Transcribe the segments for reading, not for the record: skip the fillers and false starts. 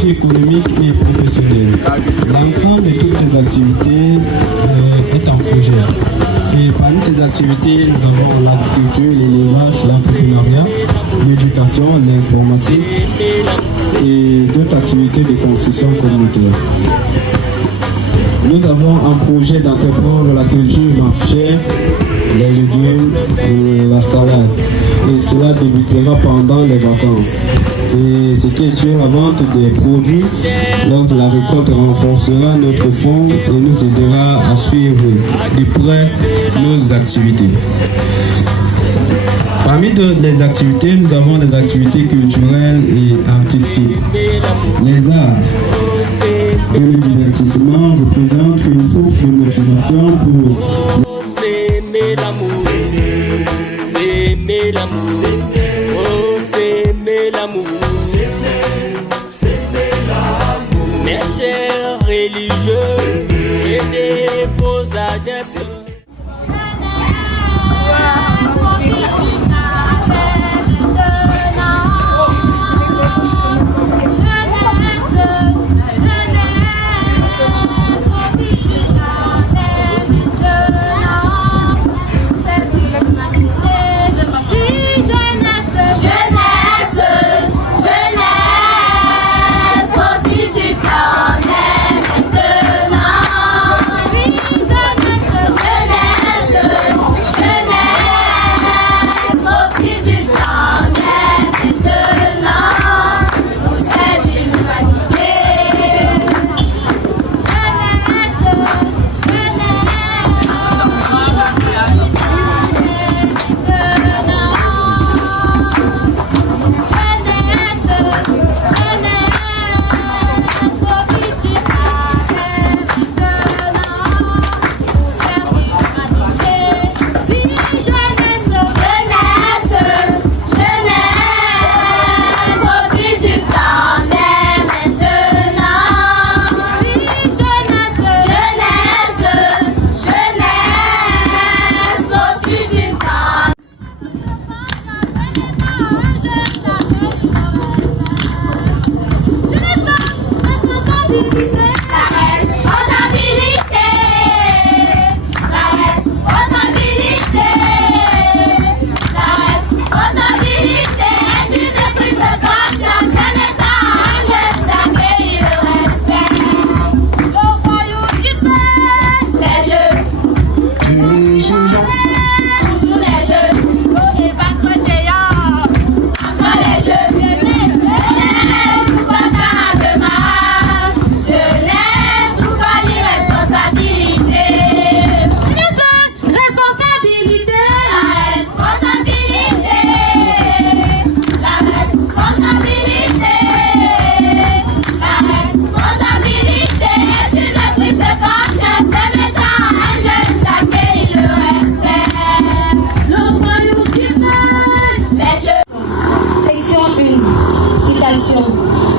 socio-économique et professionnelle. L'ensemble de toutes ces activités est en projet. Et parmi ces activités, nous avons l'agriculture, l'élevage, l'entrepreneuriat, l'éducation, l'informatique et d'autres activités de construction communautaire. Nous avons un projet d'entreprendre la culture maraîchère, les légumes, la salade. Et cela débutera pendant les vacances. Et ce qui est sûr, la vente des produits lors de la récolte renforcera notre fonds et nous aidera à suivre de près nos activités. Parmi les activités, nous avons des activités culturelles et artistiques. Les arts et le divertissement représentent une source de motivation pour s'aimer l'amour, s'aimer l'amour, oh s'aimer l'amour, s'aimer l'amour. Mes chers religieux et des faux adeptes.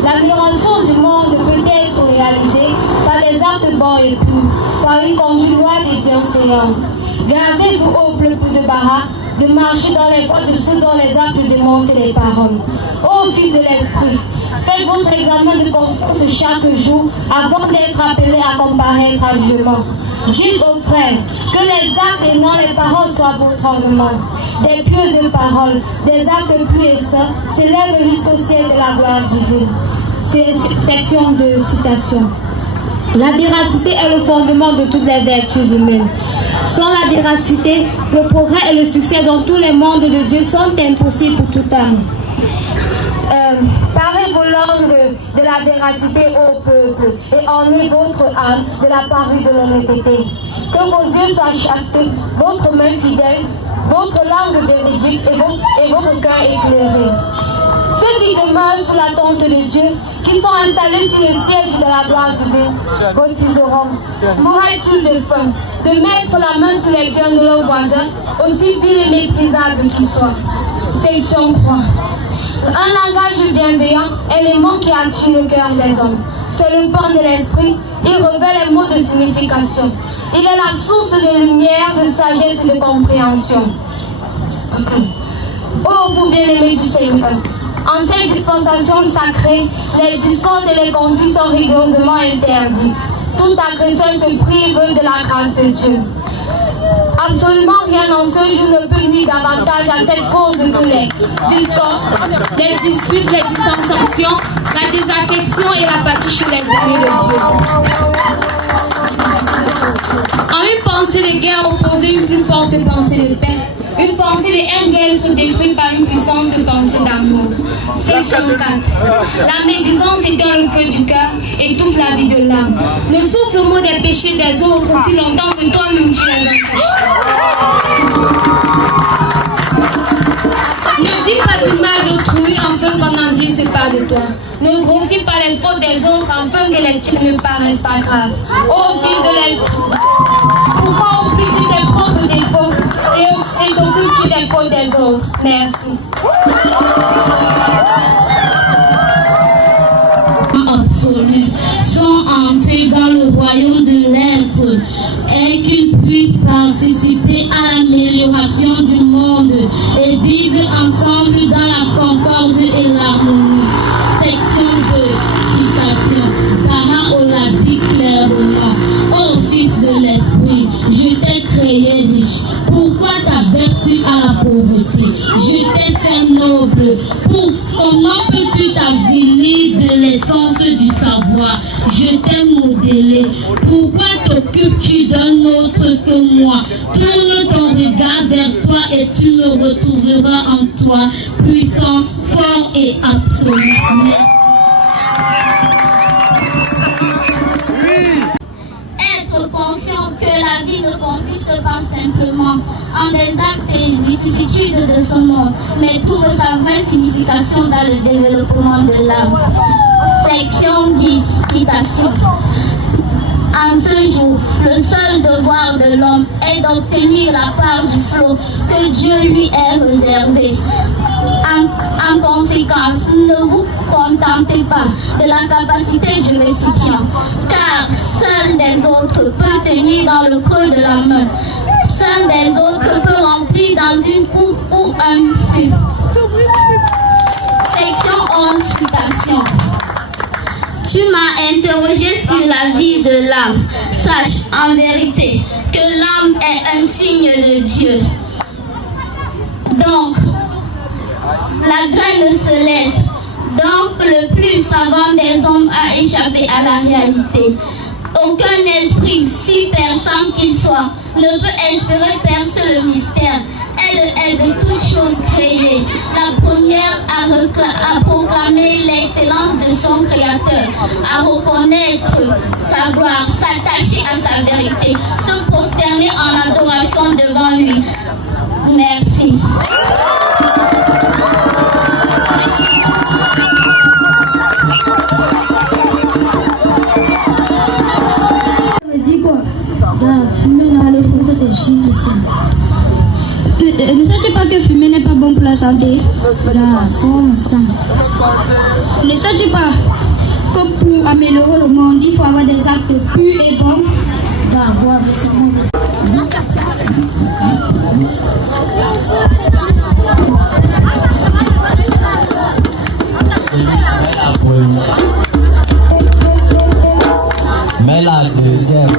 L'amélioration du monde peut être réalisée par des actes bons et purs, par une conduite louable et bienséante. Gardez-vous au plus de baraques, de marcher dans les voies de ceux dont les actes démontrent les paroles. Ô fils de l'esprit, faites votre examen de conscience chaque jour avant d'être appelé à comparaître à jugement. Dites aux frères que les actes et non les paroles soient votre ornement. Des pieuses paroles, des actes purs et saints s'élèvent jusqu'au ciel de la gloire divine. C'est section de citation. La véracité est le fondement de toutes les vertus humaines. Sans la véracité, le progrès et le succès dans tous les mondes de Dieu sont impossibles pour toute âme. Parez vos langues de la véracité au peuple et emmenez votre âme de la parure de l'honnêteté. Que vos yeux soient chastes, votre main fidèle, votre langue véridique et votre cœur éclairé. Ceux qui demeurent sous la tente de Dieu, qui sont installés sur le siège de la gloire divine, refuseront. Mourraient-ils de faim, de mettre la main sur les biens de leurs voisins, aussi vil et méprisable qu'ils soient. Section 3. Un langage bienveillant est les mots qui attirent le cœur des hommes. C'est le pain de l'esprit, il revêt les mots de signification. Il est la source de lumière, de sagesse et de compréhension. Oh, vous bien-aimés du Seigneur, en cette dispensation sacrée, les discordes et les conflits sont rigoureusement interdits. Tout agresseur se prive de la grâce de Dieu. Absolument rien en ce jour ne peut nuire davantage à cette cause que les discordes, les disputes, les dissensions, la désaffection et l'apathie chez les ennemis de Dieu. En une pensée de guerre opposée, une plus forte pensée de paix. Une pensée de haine guerre se détruit par une puissante pensée d'amour. Section 4. La médisance éteint le feu du cœur, étouffe la vie de l'âme. Ne souffle le mot des péchés des autres si longtemps que toi-même tu les empêches. Ne dis pas du mal d'autrui afin qu'on en dise pas de toi. Ne grossis pas les fautes des autres afin que les tiennes ne paraissent pas graves. Ô fils de l'esprit, pourquoi occupes-tu tes propres défauts et t'occupes-tu des fautes des autres? Merci. Absolu sont entrés dans le royaume de l'être et qu'ils puissent participer à l'amélioration du monde et vivre ensemble dans la concorde et l'harmonie. Section 2, citation. Tara l'a dit clairement. Ô fils de l'esprit, je t'ai créé riche. Pourquoi t'avertis à la pauvreté? Je t'ai fait noble. Comment peux-tu t'avilir de l'essence du savoir? Je t'ai modélé. Pourquoi t'occupes-tu d'un autre que moi? Tourne ton regard vers toi et tu me retrouveras en toi, puissant, fort et absolu. Être conscient que la vie ne consiste pas simplement en des actes et vicissitudes de ce monde, mais trouve sa vraie signification dans le développement de l'âme. Section 10, citation. En ce jour, le seul devoir de l'homme est d'obtenir la part du flot que Dieu lui est réservé. En conséquence, ne vous contentez pas de la capacité du récipient, car seul des autres peut tenir dans le creux de la main. Seul des autres peut remplir dans une coupe ou un fût. Section 11, citation. Tu m'as interrogé sur la vie de l'âme. Sache en vérité que l'âme est un signe de Dieu. Donc, la graine se laisse. Donc, le plus savant des hommes a échappé à la réalité. Aucun esprit, si perçant qu'il soit, ne peut espérer percer le mystère. Elle est de toutes choses créées. La première à proclamer l'excellence de son Créateur, à reconnaître sa gloire, s'attacher à sa vérité, se prosterner en adoration devant lui. Merci. Ne sais-tu pas que fumer n'est pas bon pour la santé? Ne sais-tu pas que pour améliorer le monde, il faut avoir des actes purs et bons? Mais la deuxième,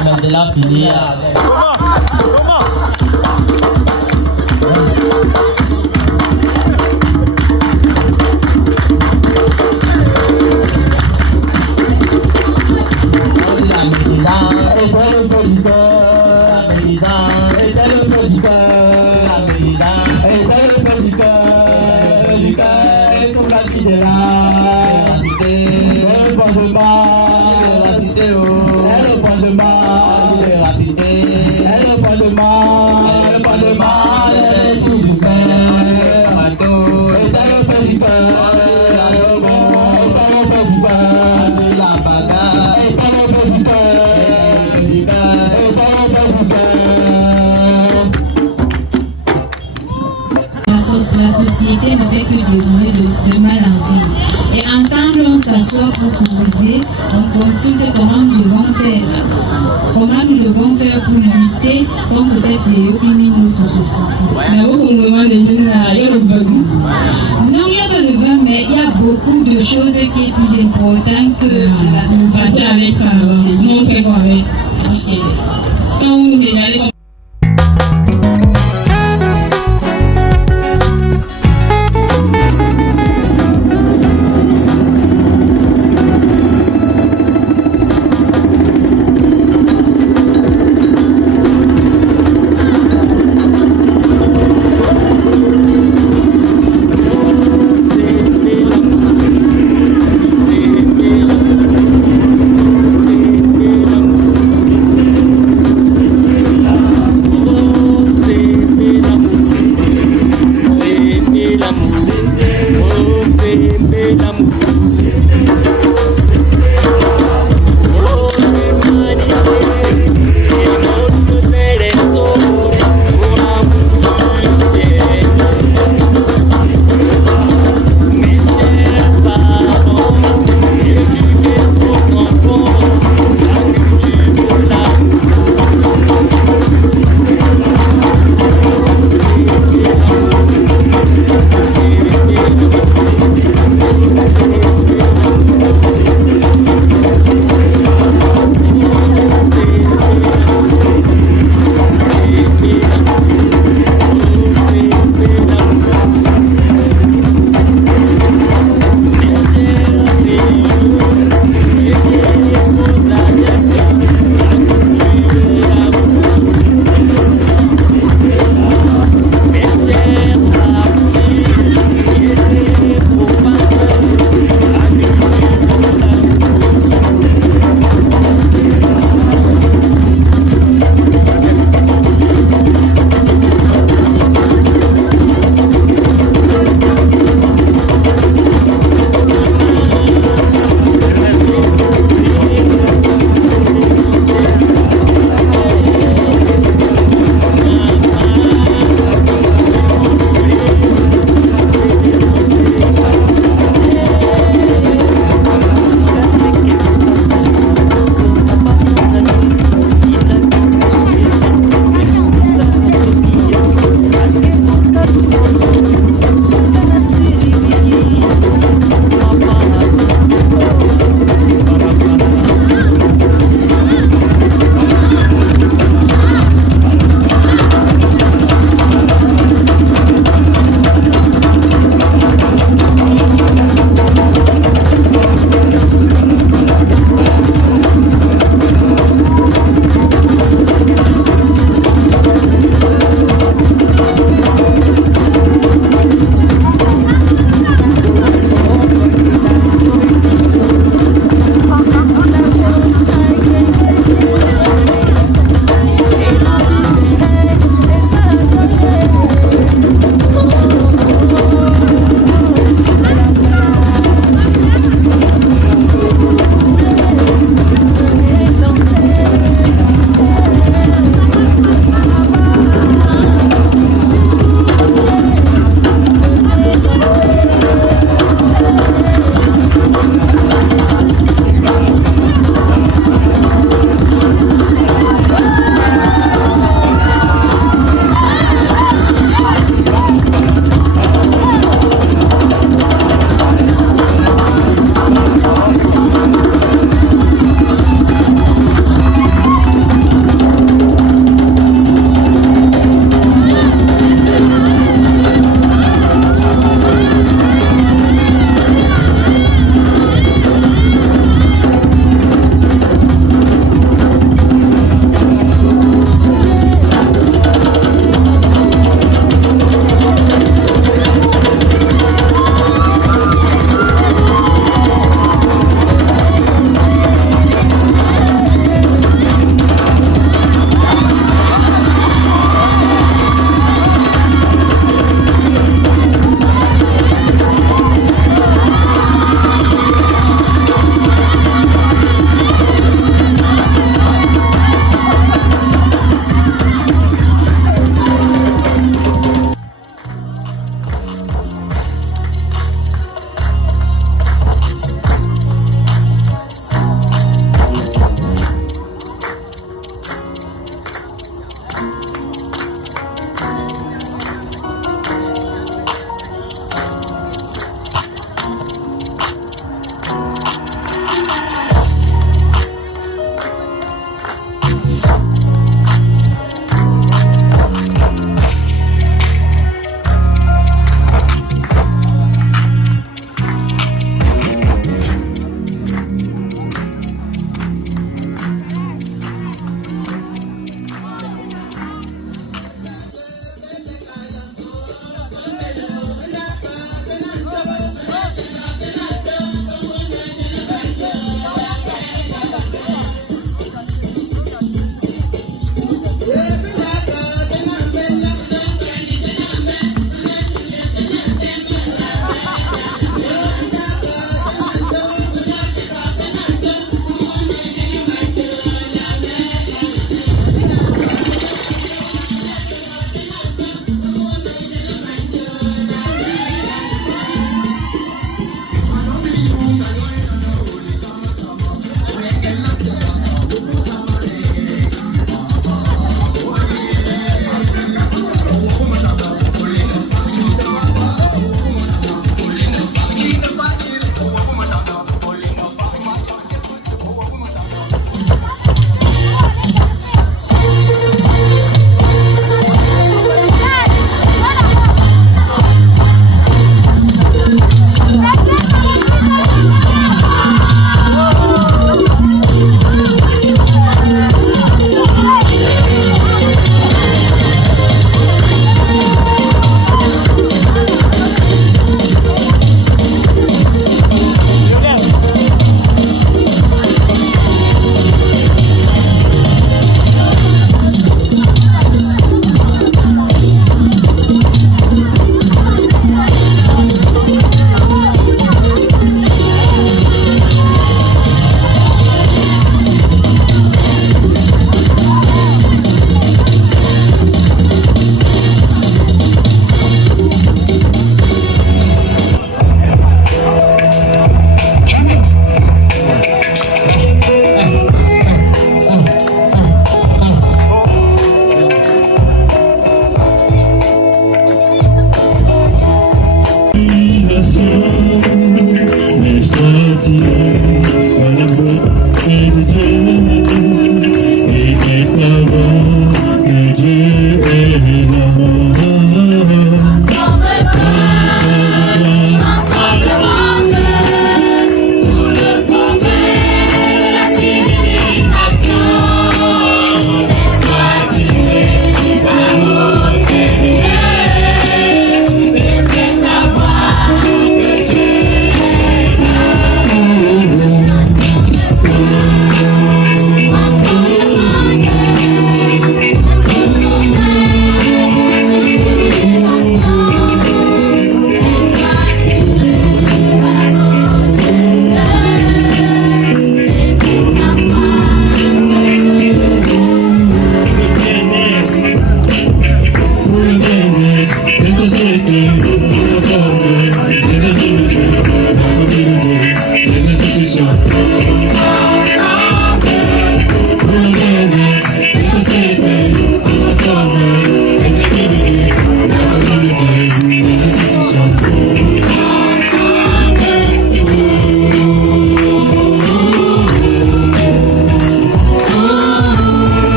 on a déjà fini avec. fondement, la cité, le fondement, la cité, le fondement, les tout du père, bateau, et le fait du père, la bagarre, et le fait du La société ne fait que déjouer de mal en pire. Et ensemble, on s'assoit pour causer, on consulte comment nous devons faire pour lutter contre ces fléaux qui minent notre société. Non, il n'y a pas le vin, mais il y a beaucoup de choses qui est plus important que la passer avec ça. Nous, on fait quoi avec? Quand on est allé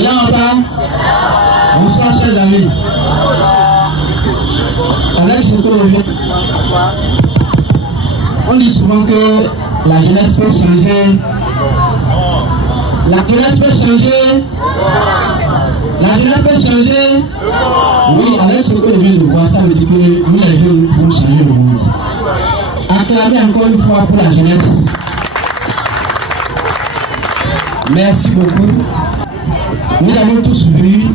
Là en bas. Bonsoir chers amis. Avec ce que l'on vit, on dit souvent que la jeunesse peut changer. La jeunesse peut changer. La jeunesse peut changer. Oui, avec ce que l'on vient de voir, ça veut dire que nous les jeunes nous pouvons changer le monde. Acclamez encore une fois pour la jeunesse. Merci beaucoup. Nous avons tous vu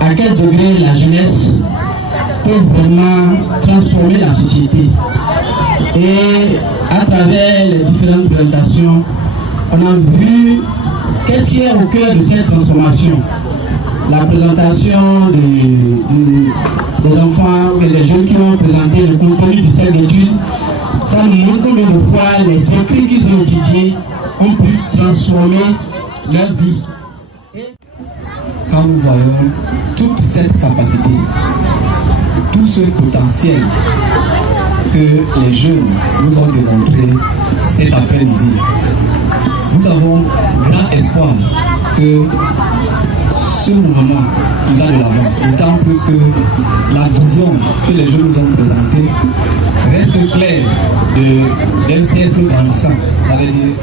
à quel degré la jeunesse peut vraiment transformer la société. Et à travers les différentes présentations, on a vu qu'est-ce qui est au cœur de cette transformation. La présentation des enfants et des jeunes qui ont présenté le contenu de cette étude, ça nous montre combien de fois les écrits qu'ils ont étudiés ont pu transformer leur vie. Quand nous voyons toute cette capacité, tout ce potentiel que les jeunes nous ont démontré cet après-midi, nous avons grand espoir que ce mouvement va de l'avant, d'autant plus que la vision que les jeunes nous ont présentée reste claire d'un cercle grandissant. Ça veut dire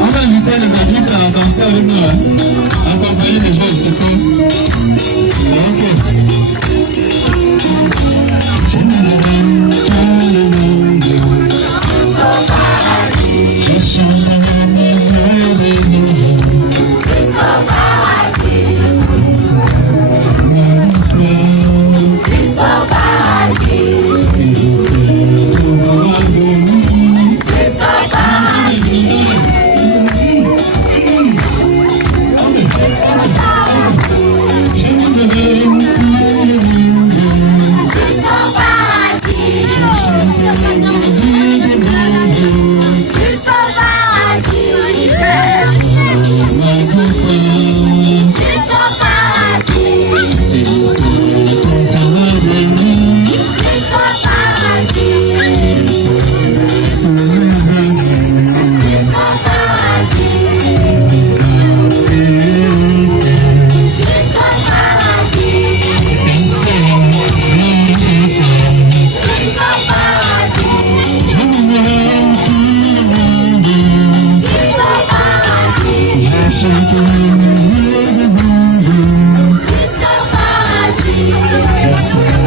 on va inviter les adultes à danser avec nous, accompagner les jeunes, c'est cool. Yes.